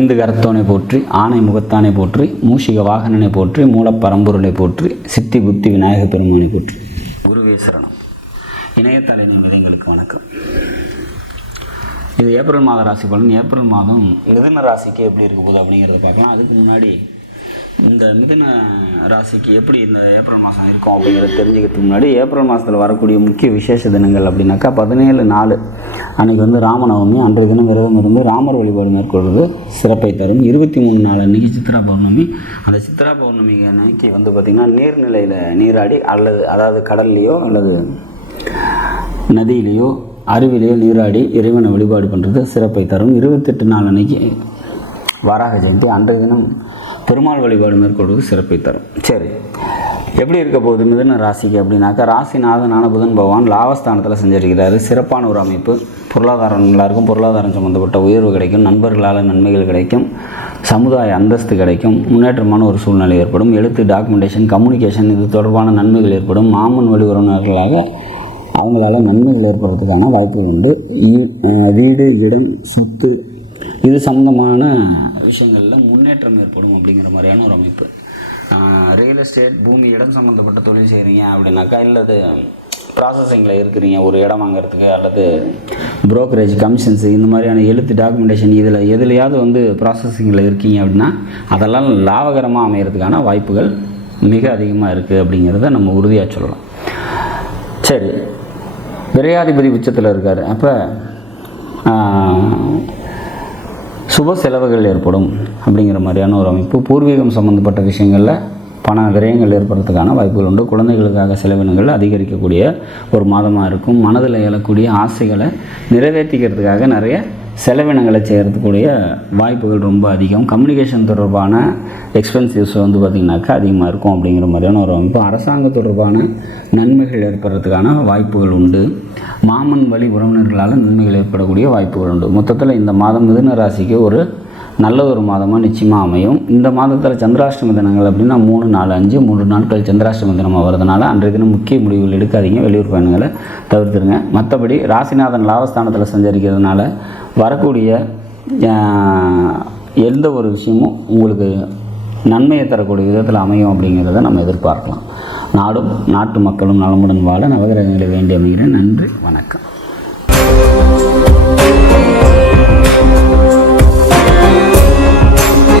ஐந்து கரத்தோனை போற்றி ஆணை முகத்தானை போற்றி மூஷிக வாகனனை போற்றி மூலப்பரம்பொருளை போற்றி சித்தி புத்தி விநாயக பெருமானை போற்றி. குருவே சரணம். இணையதள விதைங்களுக்கு வணக்கம். இது ஏப்ரல் மாத ராசி பலன். ஏப்ரல் மாதம் மிதுன ராசிக்கு எப்படி இருக்க போகுது அப்படிங்கிறத பார்க்கலாம். அதுக்கு முன்னாடி இந்த மிதுன ராசிக்கு எப்படி இந்த ஏப்ரல் மாதம் இருக்கும் அப்படிங்கிறத தெரிஞ்சுக்கிறதுக்கு முன்னாடி ஏப்ரல் மாதத்தில் வரக்கூடிய முக்கிய விசேஷ தினங்கள் அப்படின்னாக்கா பதினேழு நாலு. அன்றைக்கி வந்து ராமநவமி அன்றைய தினம் விரதம் இருந்து ராமர் வழிபாடு மேற்கொள்வது சிறப்பை தரும். இருபத்தி மூணு நாள் அன்றைக்கி சித்ரா பௌர்ணமி. அந்த சித்ரா பௌர்ணமி அன்னைக்கு வந்து பார்த்திங்கன்னா நீர்நிலையில் நீராடி அல்லது அதாவது கடல்லையோ அல்லது நதியிலேயோ அருவிலையோ நீராடி இறைவனை வழிபாடு பண்ணுறது சிறப்பை தரும். இருபத்தெட்டு நாள் அன்னைக்கு வராக ஜெயந்தி அன்றைய தினம் பெருமாள் வழிபாடு மேற்கொள்வது சிறப்பை தரும். சரி. எப்படி இருக்க போகுது? மிதுன ராசிக்கு அப்படின்னாக்கா ராசிநாதனான புதன் பகவான் லாபஸ்தானத்தில் செஞ்சிருக்கிறாரு. சிறப்பான ஒரு அமைப்பு. பொருளாதாரம் எல்லாருக்கும் பொருளாதாரம் சம்மந்தப்பட்ட உயர்வு கிடைக்கும். நண்பர்களால் நன்மைகள் கிடைக்கும். சமுதாய அந்தஸ்து கிடைக்கும். முன்னேற்றமான ஒரு சூழ்நிலை ஏற்படும். எழுத்து டாக்குமெண்டேஷன் கம்யூனிகேஷன் இது தொடர்பான நன்மைகள் ஏற்படும். மாமன் வழி உறவினர்களாக அவங்களால நன்மைகள் ஏற்படுறதுக்கான வாய்ப்புகள் உண்டு. வீடு இடம் சொத்து இது சம்மந்தமான விஷயங்களில் முன்னேற்றம் ஏற்படும் அப்படிங்கிற மாதிரியான ஒரு அமைப்பு. ரியல் எஸ்டேட் பூமி இடம் சம்மந்தப்பட்ட தொழில் செய்கிறீங்க அப்படின்னாக்கா இல்லது ப்ராசஸிங்கில் இருக்கிறீங்க ஒரு இடம் வாங்குறதுக்கு அல்லது ப்ரோக்கரேஜ் கமிஷன்ஸ் இந்த மாதிரியான எழுத்து டாக்குமெண்டேஷன் இதில் எதுலையாவது வந்து ப்ராசஸிங்கில் இருக்கீங்க அப்படின்னா அதெல்லாம் லாபகரமாக அமைகிறதுக்கான வாய்ப்புகள் மிக அதிகமாக இருக்குது அப்படிங்கிறத நம்ம உறுதியாக சொல்லலாம். சரி விரையாதிபதி உச்சத்தில் இருக்கார். அப்போ சுப செலவுகள் ஏற்படும் அப்படிங்கிற மாதிரியான ஒரு அமைப்பு. பூர்வீகம் சம்மந்தப்பட்ட விஷயங்களில் பண விரயங்கள் ஏற்படுறதுக்கான வாய்ப்புகள் உண்டு. குழந்தைகளுக்காக செலவினங்கள் அதிகரிக்கக்கூடிய ஒரு மாதமாக இருக்கும். மனதில் எழக்கூடிய ஆசைகளை நிறைவேற்றிக்கிறதுக்காக நிறைய செலவினங்களை செய்கிறதுக்கூடிய வாய்ப்புகள் ரொம்ப அதிகம். கம்யூனிகேஷன் தொடர்பான எக்ஸ்பென்சிவ்ஸ் வந்து பார்த்திங்கனாக்கா அதிகமாக இருக்கும் அப்படிங்கிற மாதிரியான ஒரு அமைப்பு. அரசாங்க தொடர்பான நன்மைகள் ஏற்படுறதுக்கான வாய்ப்புகள் உண்டு. மாமன் வழி உறவினர்களால் நன்மைகள் ஏற்படக்கூடிய வாய்ப்புகள் உண்டு. மொத்தத்தில் இந்த மாதம் மிதுன ராசிக்கு ஒரு நல்ல ஒரு மாதமாக நிச்சயமாக அமையும். இந்த மாதத்தில் சந்திராஷ்டம தினங்கள் அப்படின்னா மூணு நாலு அஞ்சு மூன்று நாட்கள் சந்திராஷ்டம தினமாக வரதுனால அன்றைய தினம் முக்கிய முடிவுகள் எடுக்காதீங்க. வெளியூர் பயணங்களை தவிர்த்துருங்க. மற்றபடி ராசிநாதன் லாபஸ்தானத்தில் சஞ்சரிக்கிறதுனால வரக்கூடிய எந்த ஒரு விஷயமும் உங்களுக்கு நன்மையை தரக்கூடிய விதத்தில் அமையும் அப்படிங்கிறத நம்ம எதிர்பார்க்கலாம். நாடும் நாட்டு மக்களும் நலமுடன் வாழ நவகிரகங்களை வேண்டி அமைகிறேன். நன்றி வணக்கம்.